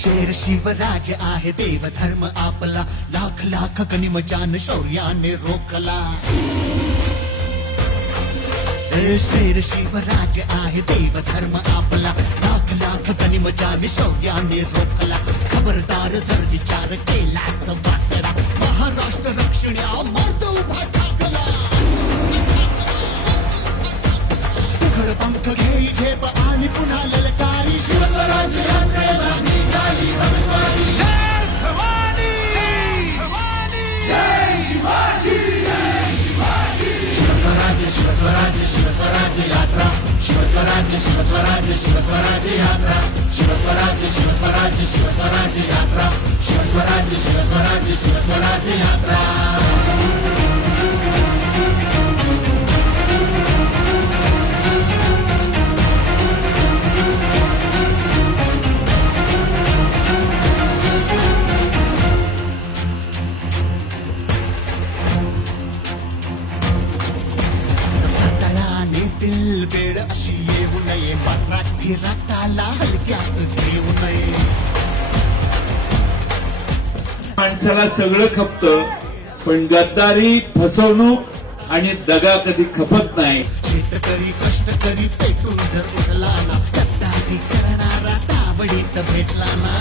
शेर शिवराज आहे देव धर्म आपला. लाख लाख गनिमजान शौर्याने रोखला. ए, शेर शिवराज आहे देव धर्म आपला. लाख लाख गनिमजान शौर्याने रोखला. खबरदार जर विचार केलास वाकडा. महाराष्ट्र रक्षण्या मर्द उभा ठाकला. पंख घेई झेप आणि पुन्हा शिवस्वराज्य शिवस्वराज्य यात्रा शिवस्वराज्य शिवस्वराज्य शिवस्वराज्य यात्रा शिवस्वराज्य शिवस्वराज्य शिवस्वराज्य यात्रा शिवस्वराज्य शिवस्वराज्य शिवस्वराज्य यात्रा. नये मराठी रक्ताला हलक्यात घेऊ नये. माणसाला सगळं खपतं पण गद्दारी फसवणूक आणि दगा कधी खपत नाही. शेतकरी कष्टकरी पेटून जर उठला ना गद्दारी करणारा ताबडीत भेटला ना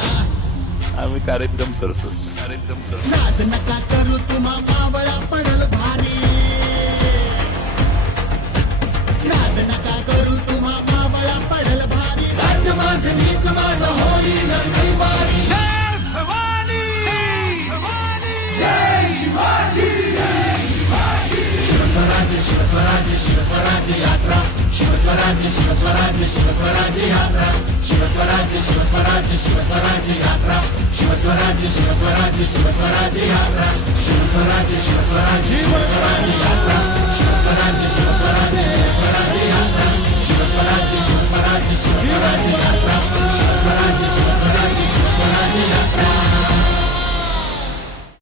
आम्ही कार्यक्रम करतोच. कार्यक्रम करतो लाज नका करू तुम्हा मावळा पडल शिवस्वराज्य शिवस्वराज्य शिवस्वराज्य यात्रा. शिवस्वराज्य शिवस्वराज्य शिवस्वराज्य यात्रा. शिवस्वराज्य शिवस्वराज्य शिवस्वराज्य यात्रा. शिवस्वराज्य शिवस्वराज्य शिवस्वराज्य.